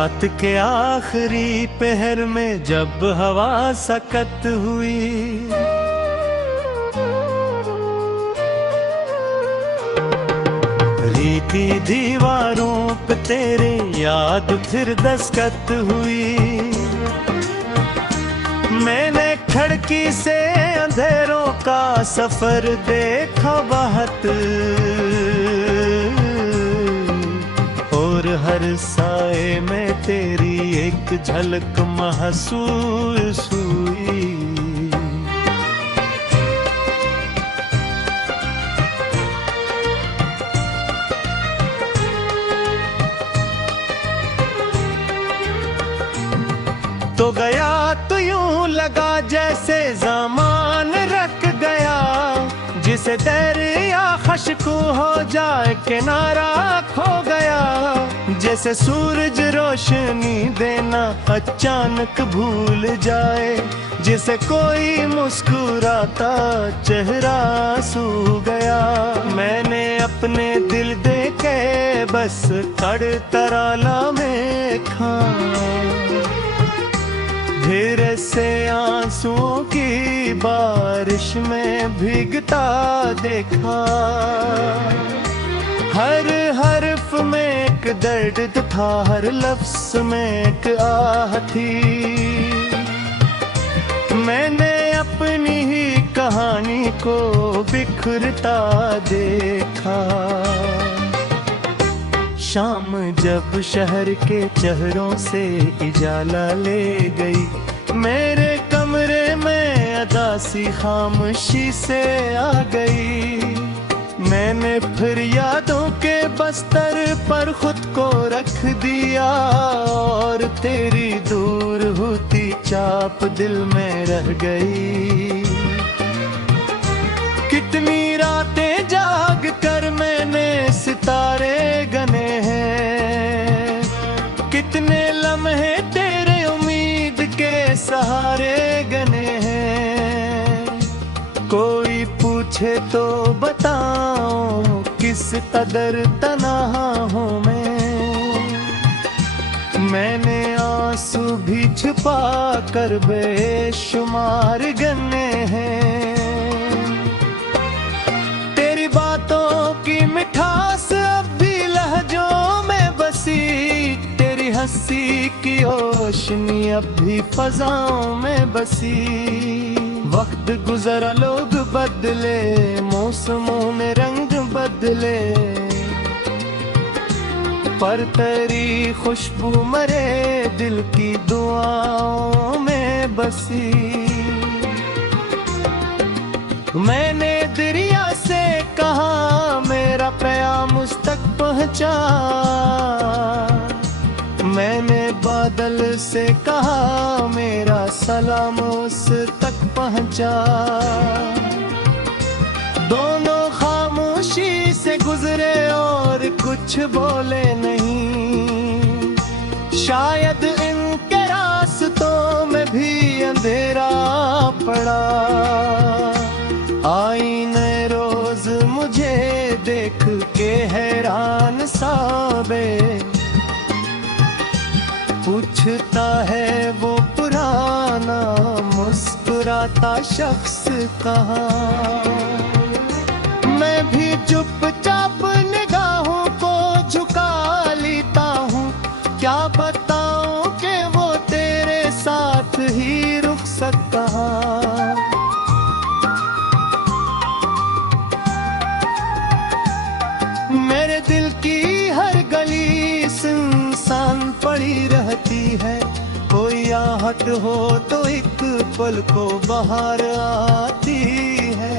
रात के आखिरी पहर में जब हवा सकत हुई, रीती दीवारों पे तेरे याद फिर दस्तखत हुई। मैंने खिड़की से अंधेरों का सफर देखा बहुत, और हर साए में तेरी एक झलक महसूस हुई। तो गया तो यूं लगा जैसे ज़मान रख गया, जिसे दरिया खशकू हो जाए किनारा खो गया। जैसे सूरज रोशनी देना अचानक भूल जाए, जिसे कोई मुस्कुराता चेहरा सू गया। मैंने अपने दिल देके बस कड़ तराला में खा, धीरे से आंसुओं की बारिश में भीगता देखा। हर हर्फ में एक दर्द था, हर लफ्ज में एक आह थी। मैंने अपनी ही कहानी को बिखरता देखा। शाम जब शहर के चेहरों से इजाला ले गई, मेरे कमरे में अदासी खामोशी से आ गई। मैंने फिर यादों के बस्तर पर खुद को रख दिया, और तेरी दूर होती चाप दिल में रह गई। कितनी रातें जाग कर मैंने सितारे गने हैं, कितने लम्हे तेरे उम्मीद के सहारे गने हैं। कोई पूछे तो बताऊं किस कदर तन्हा हूँ मैंने आंसू भी छुपा कर बेशुमार गने हैं। तेरी बातों की मिठास अब भी लहजों में बसी, तेरी हंसी की रोशनी अब भी फजाओं में बसी। वक्त गुजरा लोग बदले, मौसमों ने रंग बदले, पर तेरी खुशबू मरे दिल की दुआओं में बसी। मैंने दरिया से कहा मेरा प्याम उस तक पहुंचा, मैंने बादल से कहा मेरा सलाम उस तक पहुंचा। दोनों खामोशी से गुजरे और कुछ बोले नहीं, शायद इनके रास्तों में भी अंधेरा पड़ा। आईने रोज मुझे देख के हैरान साबे, पूछता है वो पुराना मुस्कुराता शख्स कहाँ। मैं भी चुपचाप निगाहों को झुका लेता हूँ, क्या बताऊं कि वो तेरे साथ ही रुखसत कहाँ। मेरे दिल की हर गली सुनसान पड़ी रहती है, कोई आहट हो तो एक पल को बाहर आती है।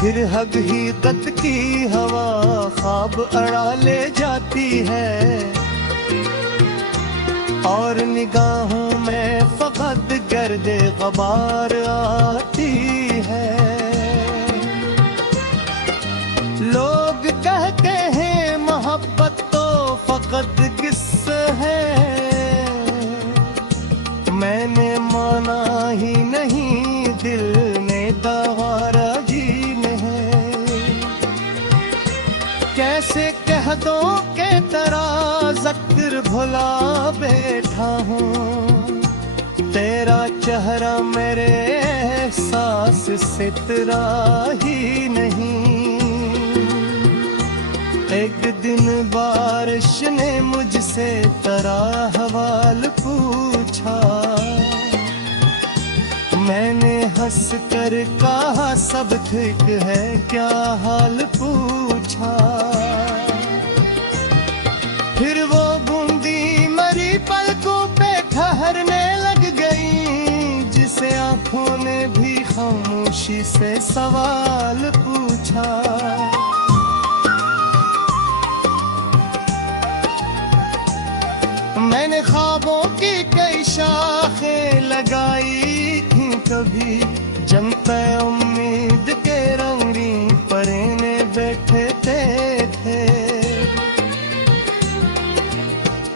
फिर हकीकत की हवा ख्वाब अड़ा ले जाती है, और निगाहों में फकत गर्दे गबार आती है। लोग कहते हैं मोहब्बत तो फकत किस्सा है, मैंने माना ही नहीं दिल ने दावारा कैसे कह दो के तरह भुला बैठा हूँ, तेरा चेहरा मेरे एहसास से तेरा ही नहीं। एक दिन बारिश ने मुझसे तेरा हवाल पूछा, मैंने हंस कर कहा सब ठीक है, क्या हाल पूछा। फिर वो बूंदी मरी पलकों पे ठहरने लग गई, जिसे आंखों ने भी खामोशी से सवाल पूछा। मैंने ख्वाबों की कई शाखें लगाई थी कभी, जमते उम्मीद के रंगीन परिंदे बैठे थे।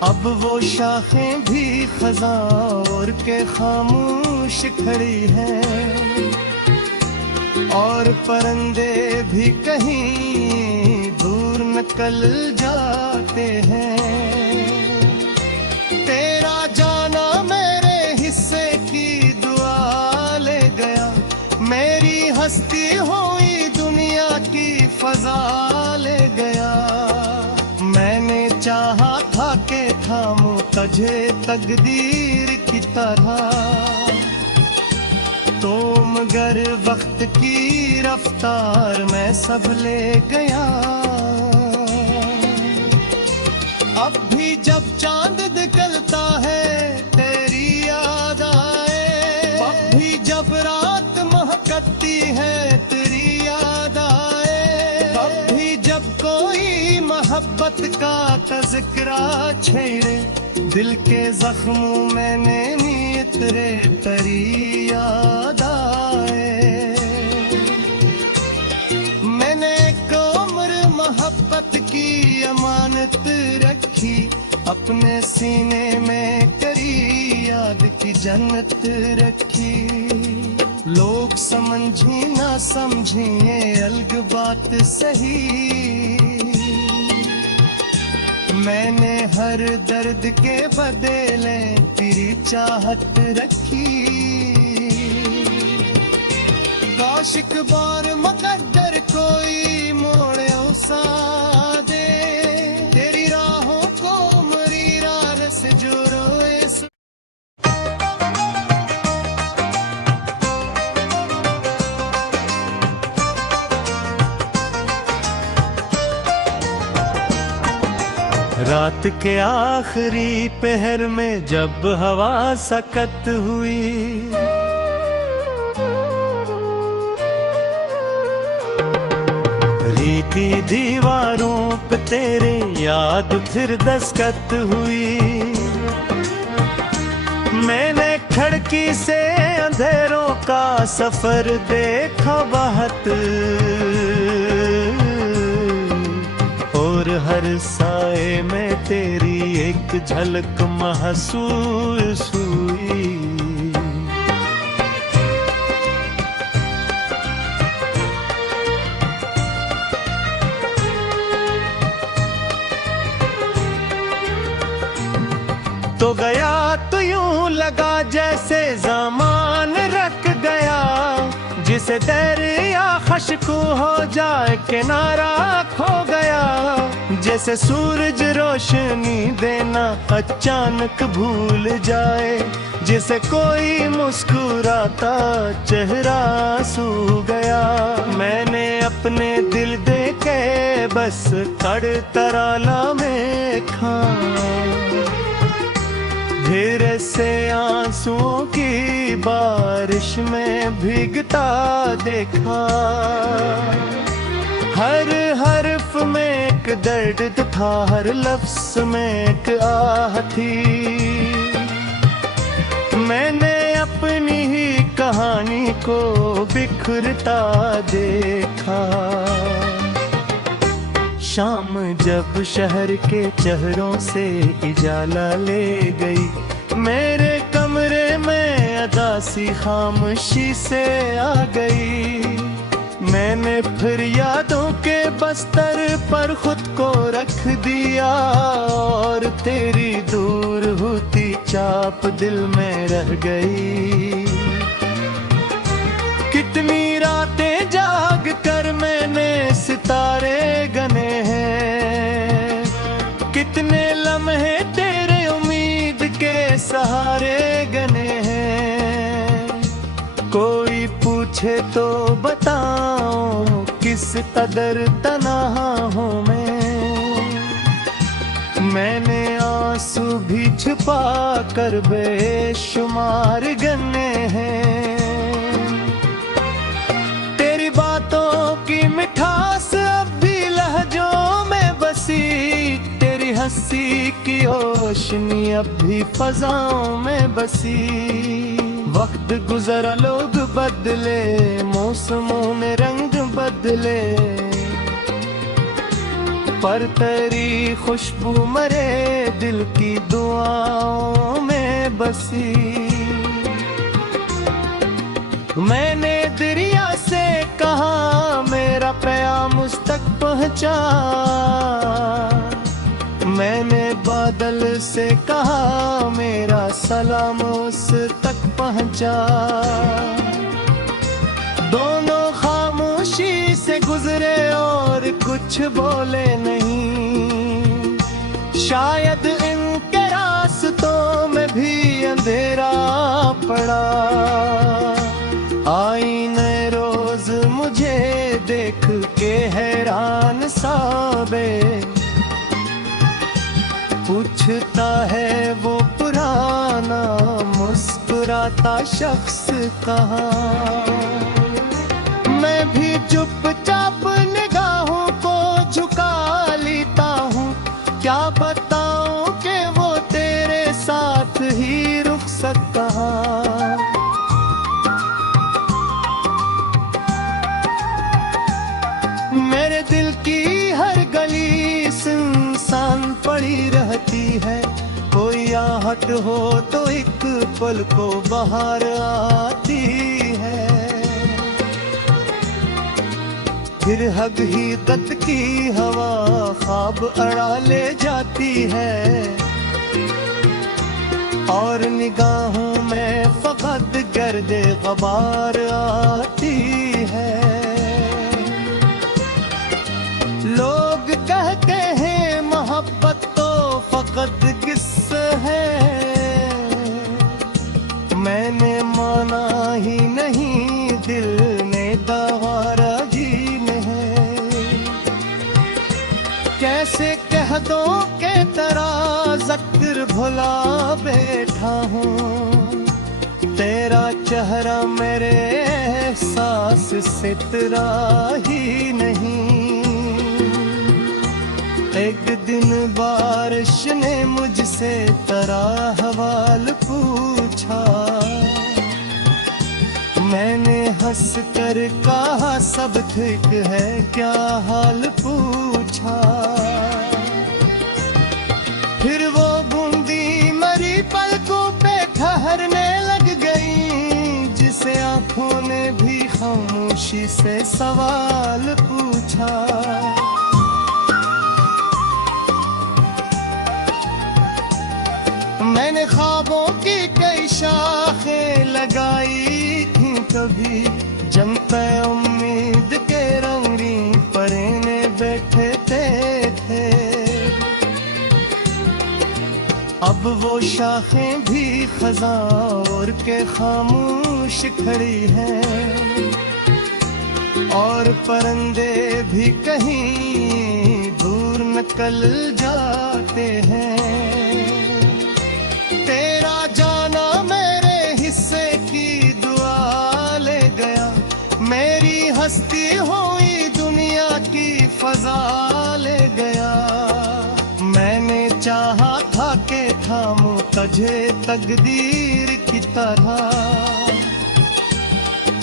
अब वो शाखें भी खज़ां और के खामोश खड़ी हैं, और परिंदे भी कहीं दूर निकल जाते हैं। तेरा जाना मेरे हिस्से की दुआ ले गया, मेरी हस्ती हुई दुनिया की फजा ले गया। मैंने चाहा था कि थामूं तुझे तकदीर की तरह, तो मगर वक्त की रफ्तार में सब ले गया। अब भी जब चांद निकलता है तेरी याद आए, अब भी जब रात महकती है तेरी याद आए, अब भी जब कोई मोहब्बत का तज़किरा छेड़े, दिल के जख्मों में नीयत रे तेरी याद आए। मैंने एक उम्र मोहब्बत की अमानत रखी, अपने सीने में करी याद की जन्नत रखी। लोग समझी ना समझी ये अलग बात सही, मैंने हर दर्द के बदले तेरी चाहत रखी। काश एक बार मुकद्दर कोई मोड़ उसा दे, तेरी राहों को मरी रार से जोड़े। रात के आखिरी पहर में जब हवा सकत हुई, रीती दीवारों पे तेरे याद फिर दस्तखत हुई। मैंने खिड़की से अंधेरों का सफर देखा बहुत, और हर साए में तेरी एक झलक महसूस हुई। तो गया तो यूं लगा जैसे ज़मान रख गया, जिसे दरिया खशकू हो जाए किनारा खो गया। जैसे सूरज रोशनी देना अचानक भूल जाए, जिसे कोई मुस्कुराता चेहरा सू गया। मैंने अपने दिल देके बस कड़ तराला में खा, धीरे से आंसुओं की बारिश में भीगता देखा। हर हर्फ में एक दर्द था, हर लफ्ज़ में एक आह थी। मैंने अपनी ही कहानी को बिखरता देखा। शाम जब शहर के चेहरों से इजाला ले गई, मेरे कमरे में अदासी खामोशी से आ गई। मैंने फिर यादों के बस्तर पर खुद को रख दिया और तेरी दूर होती चाप दिल में रह गई। कितनी रातें जाग कर मैंने सितारे गने हैं, कितने लम्हे तेरे उम्मीद के सहारे गने हैं। कोई पूछे तो बताऊं किस कदर तन्हा हूँ मैंने आंसू भी छुपा कर बेशुमार गने हैं। तेरी बातों की मिठास अब भी लहजों में बसी, तेरी हंसी की रोशनी अब भी फजाओं में बसी। वक्त गुजरा लोग बदले, मौसमों ने रंग बदले, पर तेरी खुशबू मरे दिल की दुआओं में बसी। मैंने दरिया से कहा मेरा प्याम उस तक पहुंचा, मैंने बादल से कहा मेरा सलाम उस तक पहुंचा। दोनों खामोशी से गुजरे और कुछ बोले नहीं, शायद इनके रास्तों में भी अंधेरा पड़ा। आईने रोज मुझे देख के हैरान साबे, पूछता है वो पुराना मुस्कुराता शख्स कहाँ। मैं भी चुपचाप निगाहों को झुका लेता हूँ, क्या बताऊं कि वो तेरे साथ ही रुखसत कहाँ। मेरे दिल की हर गली सुनसान पड़ी रहती है, कोई आहट हो तो एक पल को बाहर आती है। फिर हकीकत की हवा ख्वाब अड़ा ले जाती है, और निगाहों में फकत गर्दे गबार आती है। लोग कहते हैं मोहब्बत तो फकत किस्सा है, मैंने माना ही नहीं दिल ने दावारा कैसे कह दो के तेरा ज़िक्र भुला बैठा हूँ। तेरा चेहरा मेरे एहसास से तेरा ही नहीं। एक दिन बारिश ने मुझसे तेरा हवाल पूछा, मैंने हंस कर कहा सब ठीक है, क्या हाल पूछा। फिर वो बूंदी मरी पलकों पे ठहरने लग गई, जिसे आंखों ने भी खामोशी से सवाल पूछा। मैंने ख्वाबों की कई शाखें लगाई थी कभी, जमते उम्मीद के रंगीन परिंदे बैठे थे। अब वो शाखें भी खज़ां और के खामोश खड़ी हैं, और परिंदे भी कहीं दूर निकल जाते हैं। तेरा जाना मेरे हिस्से की दुआ ले गया, मेरी हस्ती हुई दुनिया की फजा ले गया। मैंने चाहा था कि थामूं तुझे तकदीर की तरह,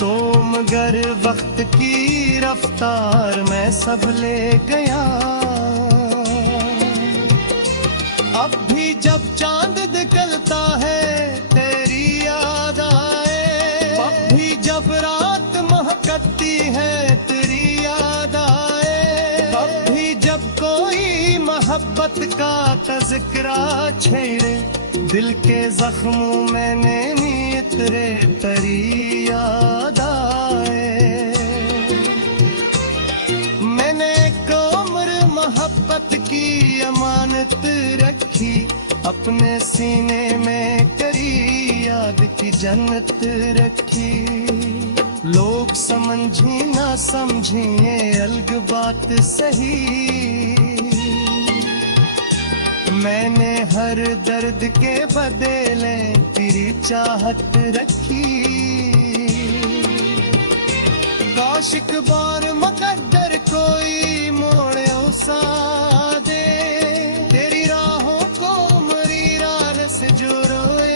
तो मगर वक्त की रफ्तार में सब ले गया। अब भी जब चांद निकलता है तेरी याद आए, अब भी जब रात महकती है तेरी मोहब्बत का तज़किरा छेड़े, दिल के जख्मों मैंने नीयत रे तरी याद आए। मैंने एक उम्र मोहब्बत की अमानत रखी, अपने सीने में करी याद की जन्नत रखी। लोग समझी ना समझी ये अलग बात सही, मैंने हर दर्द के बदले तेरी चाहत रखी। काशिक बार मुकद्दर कोई मोड़ उसा दे, तेरी राहों को मरीरा रस जो रोए।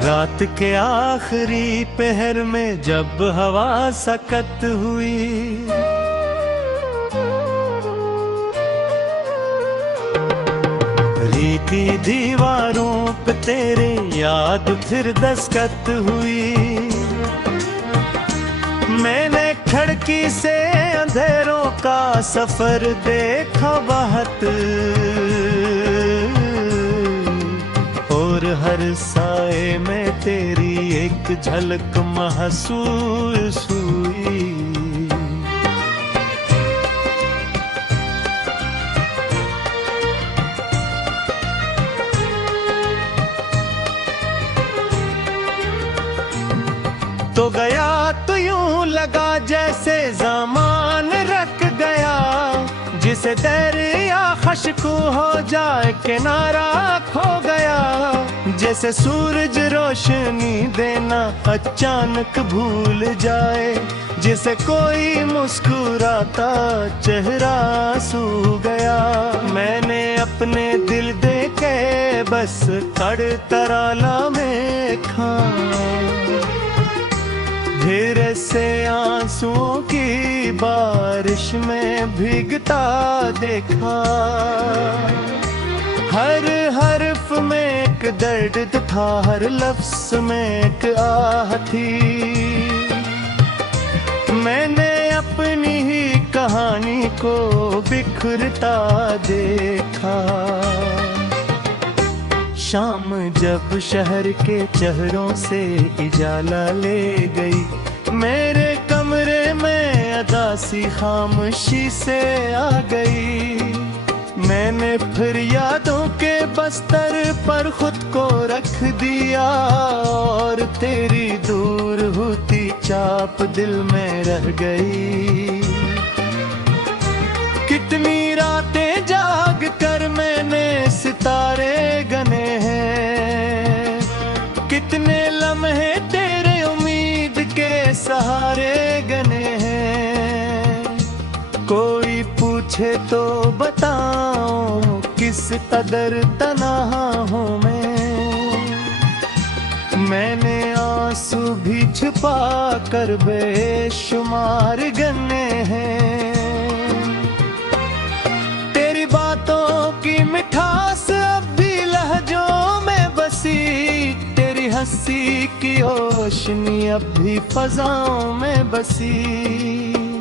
रात के आखिरी पहर में जब हवा सकत हुई, रीती दीवारों पे तेरे याद फिर दस्तखत हुई। मैंने खिड़की से अंधेरों का सफर देखा बहुत, और हर साए में तेरी एक झलक महसूस हुई। तो गया तो यूं लगा जैसे ज़मान रख गया, जिसे दरिया खशकू हो जाए किनारा खो गया। जैसे सूरज रोशनी देना अचानक भूल जाए, जिसे कोई मुस्कुराता चेहरा सू गया। मैंने अपने दिल देके बस कड़ तराला में खा, धीरे से आंसुओं की बारिश में भीगता देखा। हर हर्फ में एक दर्द था, हर लफ्ज में एक आह थी। मैंने अपनी ही कहानी को बिखरता देखा। शाम जब शहर के चेहरों से इजाला ले गई, मेरे कमरे में अदासी खामोशी से आ गई। मैंने फिर यादों के बस्तर पर खुद को रख दिया, और तेरी दूर होती चाप दिल में रह गई। कितनी रातें जाग कर मैंने सितारे गने हैं, कितने लम्हे तेरे उम्मीद के सहारे गने हैं। कोई पूछे तो बताऊं किस कदर तन्हा हूँ मैंने आंसू भी छुपा कर बेशुमार गने हैं। तेरी बातों की मिठास अब भी लहजों में बसी, तेरी हंसी की रोशनी अब भी फजाओं में बसी।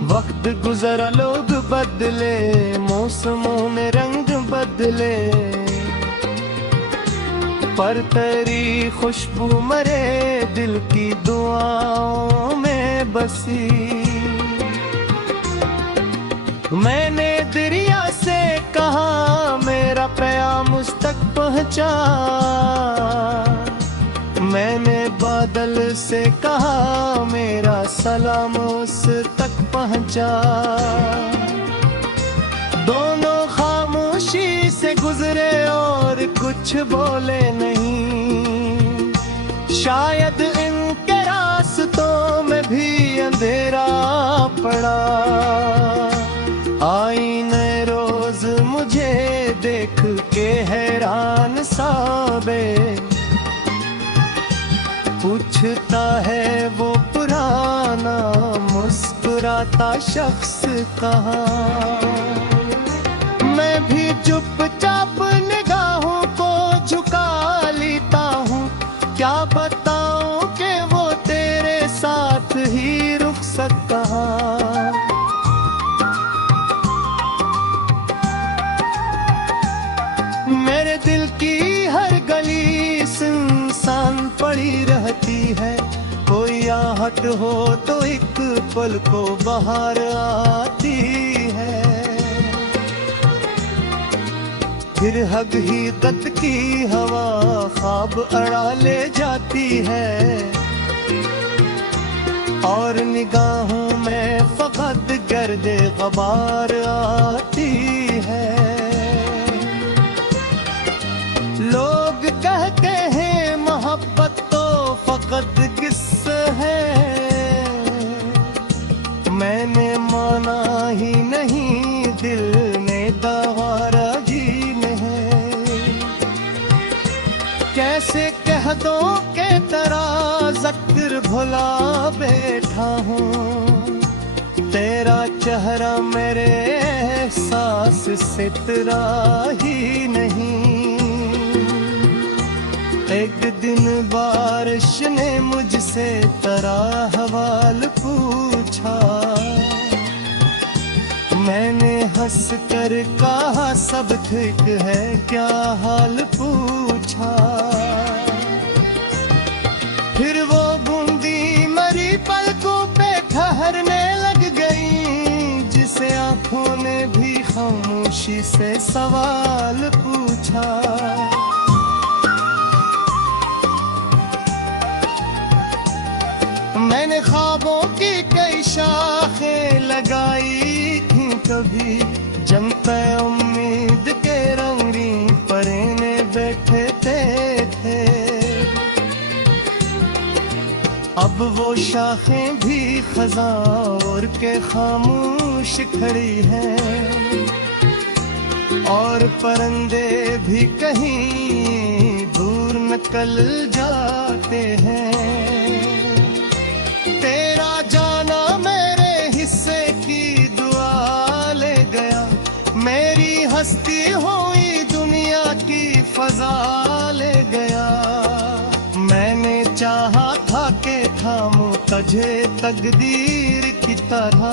वक्त गुजरा लोग बदले, मौसमों ने रंग बदले, पर तेरी खुशबू मरे दिल की दुआओं में बसी। मैंने दरिया से कहा मेरा प्याम उस तक पहुंचा, मैंने बादल से कहा मेरा सलाम उस तक पहुंचा। दोनों खामोशी से गुजरे और कुछ बोले नहीं, शायद इनके रास्तों में भी अंधेरा पड़ा। आईने रोज मुझे देख के हैरान साबे, पूछता है वो पुराना मुस्कुराता शख्स कहाँ। मैं भी चुपचाप निगाहों को झुका लेता हूँ, ही रुखसत कहाँ। मेरे दिल की हर गली सुनसान पड़ी रहती है, कोई आहट हो तो एक पल को बाहर आती है। फिर हकीकत की हवा ख्वाब अड़ा ले जाती है, और निगाहों में फकत गर्दे गबार आती है। लोग कहते हैं मोहब्बत तो फकत किस्सा है, मैंने माना ही नहीं, दिल ने दावा कैसे कह दो के तरह ज़िक्र भुला बैठा हूँ, तेरा चेहरा मेरे एहसास से तेरा ही नहीं। एक दिन बारिश ने मुझसे तेरा हवाल पूछा, मैंने हंस कर कहा सब ठीक है, क्या हाल पूछा। फिर वो बूंदी मरी पलकों पे ठहरने लग गई, जिसे आंखों ने भी खामोशी से सवाल पूछा। मैंने ख्वाबों की कई शाखें लगाई थी कभी, जमते उम्मीद के रंगीन परिंदे बैठे थे। अब वो शाखें भी खज़ां और के खामोश खड़ी हैं, और परिंदे भी कहीं दूर निकल जाते हैं। तेरा जाना मेरे हिस्से की दुआ ले गया, मेरी हस्ती हुई दुनिया की फजा ले गया। मैंने चाहा था कि थामूं तुझे तकदीर की तरह,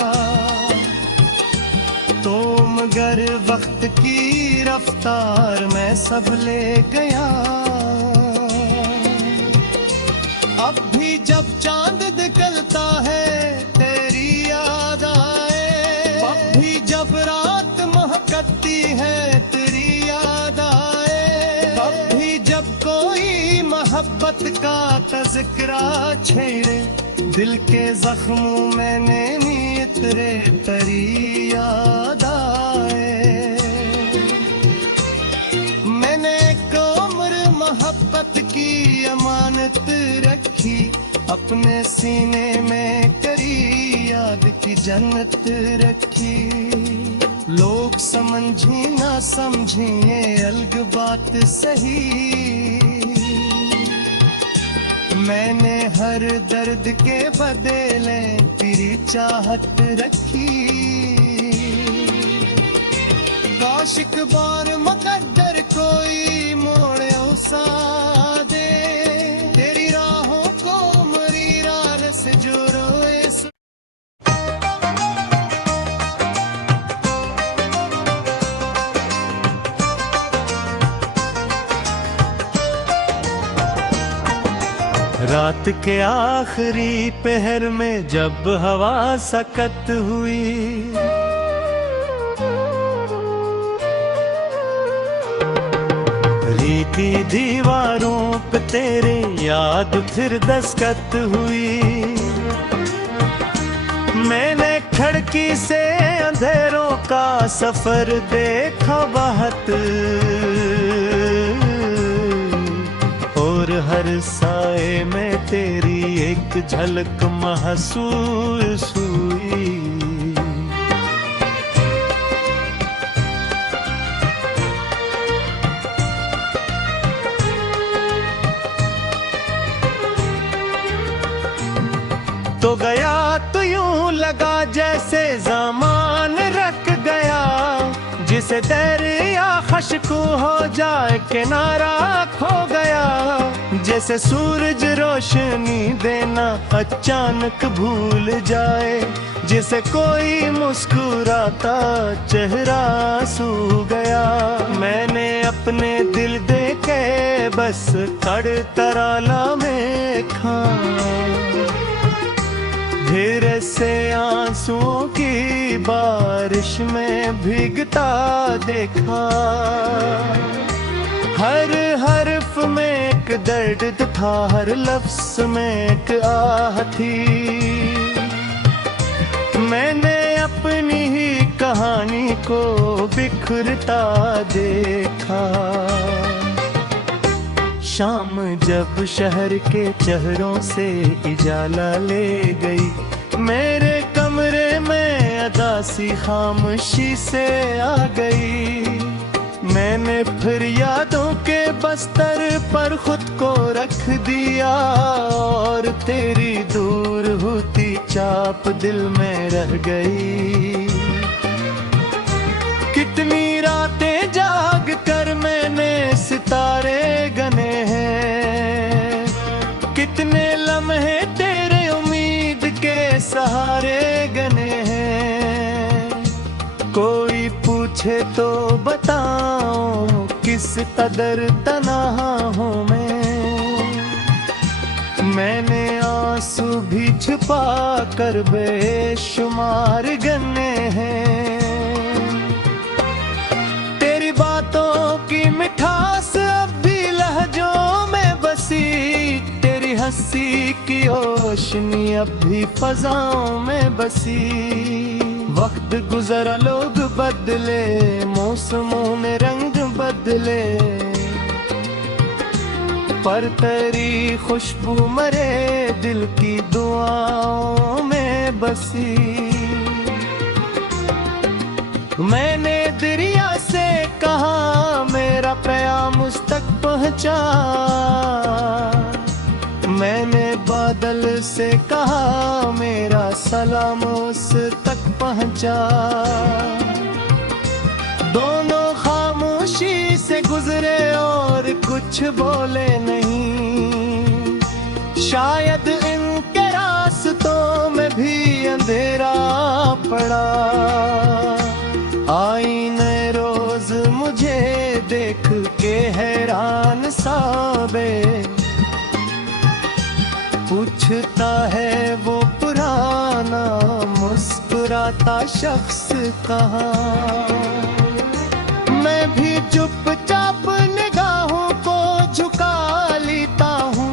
तो मगर वक्त की रफ्तार में सब ले गया। अब भी जब चांद निकलता है तेरी याद आए, अब भी जब रात महकती है तेरी याद आए, अब भी जब कोई मोहब्बत का तज़किरा छेड़े, दिल के जख्मों में नैनी तेरे तेरी याद आए। मैंने एक उम्र मोहब्बत की अमानत रखी, अपने सीने में करी याद की जन्नत रखी। लोग समझी ना समझी ये अलग बात सही, मैंने हर दर्द के बदले तेरी चाहत रखी। काश एक बार मुकद्दर कोई मोड़ उसा दे, तेरी राहों को मरी रार से जोड़े। रात के आखिरी पहर में जब हवा सकत हुई, रीती दीवारों पे तेरे याद फिर दस्तखत हुई। मैंने खिड़की से अंधेरों का सफर देखा बहुत, और हर साए में तेरी एक झलक महसूस हुई। तो गया तो यूं लगा जैसे ज़मान रख गया, जिसे दरिया खुशबू हो जाए किनारा खो गया, जैसे सूरज रोशनी देना अचानक भूल जाए, जिसे कोई मुस्कुराता चेहरा सू गया। मैंने अपने दिल देके बस कड़ तराला में खा, धीरे से आंसुओं की बारिश में भीगता देखा। हर हर्फ में एक दर्द था, हर लफ्ज में एक आह थी। मैंने अपनी ही कहानी को बिखरता देखा। शाम जब शहर के चेहरों से इजाला ले गई, मेरे कमरे में अदासी खामोशी से आ गई। मैंने फिर यादों के बस्तर पर खुद को रख दिया, और तेरी दूर होती चाप दिल में रह गई। कितनी रातें जाग कर मैंने सितारे गने हैं, कितने लम्हे तेरे उम्मीद के सहारे गने हैं। कोई पूछे तो बताऊं किस कदर तन्हा हूँ मैंने आंसू भी छुपा कर बेशुमार गने हैं। तेरी बातों की मिठास अब भी लहजों में बसी, तेरी हंसी की रोशनी अब भी फजाओं में बसी। वक्त गुजरा लोग बदले, मौसमों ने रंग बदले, पर तेरी खुशबू मरे दिल की दुआओं में बसी। मैंने दरिया से कहा मेरा प्याम उस तक पहुंचा, मैंने बादल से कहा मेरा सलाम उस तक पहुंचा। दोनों खामोशी से गुजरे और कुछ बोले नहीं, शायद इनके रास्तों में भी अंधेरा पड़ा। आईने रोज मुझे देख के हैरान साबे, पूछता है वो पुराना मुस्कुराता शख्स कहाँ। मैं भी चुपचाप निगाहों को झुका लेता हूँ,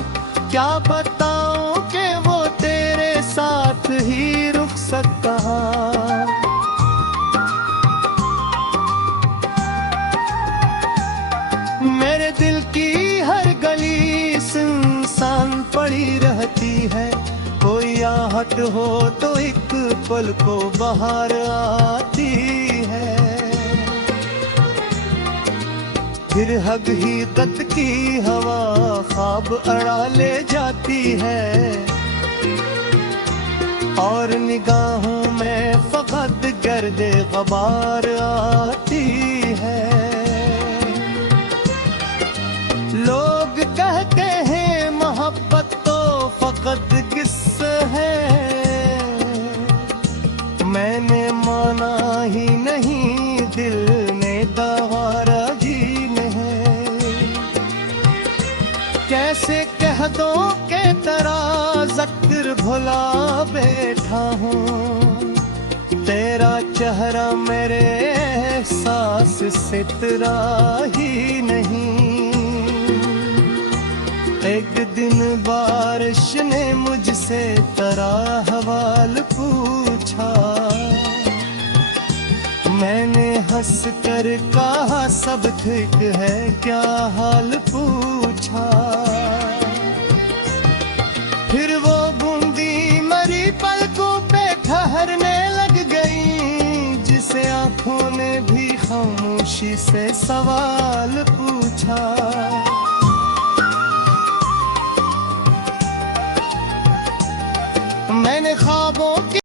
क्या बताऊं कि वो तेरे साथ ही रुखसत कहाँ। मेरे दिल की हर गली सुनसान पड़ी रहती है, कोई आहट हो तो एक पल को बाहर आती है। फिर हकीकत की हवा ख्वाब अड़ा ले जाती है, और निगाहों में फकत गर्दे गबार आती है। लोग कहते हैं मोहब्बत तो फकत किस्सा है, मैंने माना ही नहीं दिल ने दावारा कैसे कह दो के तेरा ज़िक्र भुला बैठा हूँ। तेरा चेहरा मेरे एहसास से तेरा ही नहीं। एक दिन बारिश ने मुझसे तेरा हवाल पूछा, मैंने हंस कर कहा सब ठीक है, क्या हाल पूछा। फिर वो बूंदी मरी पलकों पे ठहरने लग गई, जिसे आंखों ने भी खामोशी से सवाल पूछा। मैंने ख्वाबों की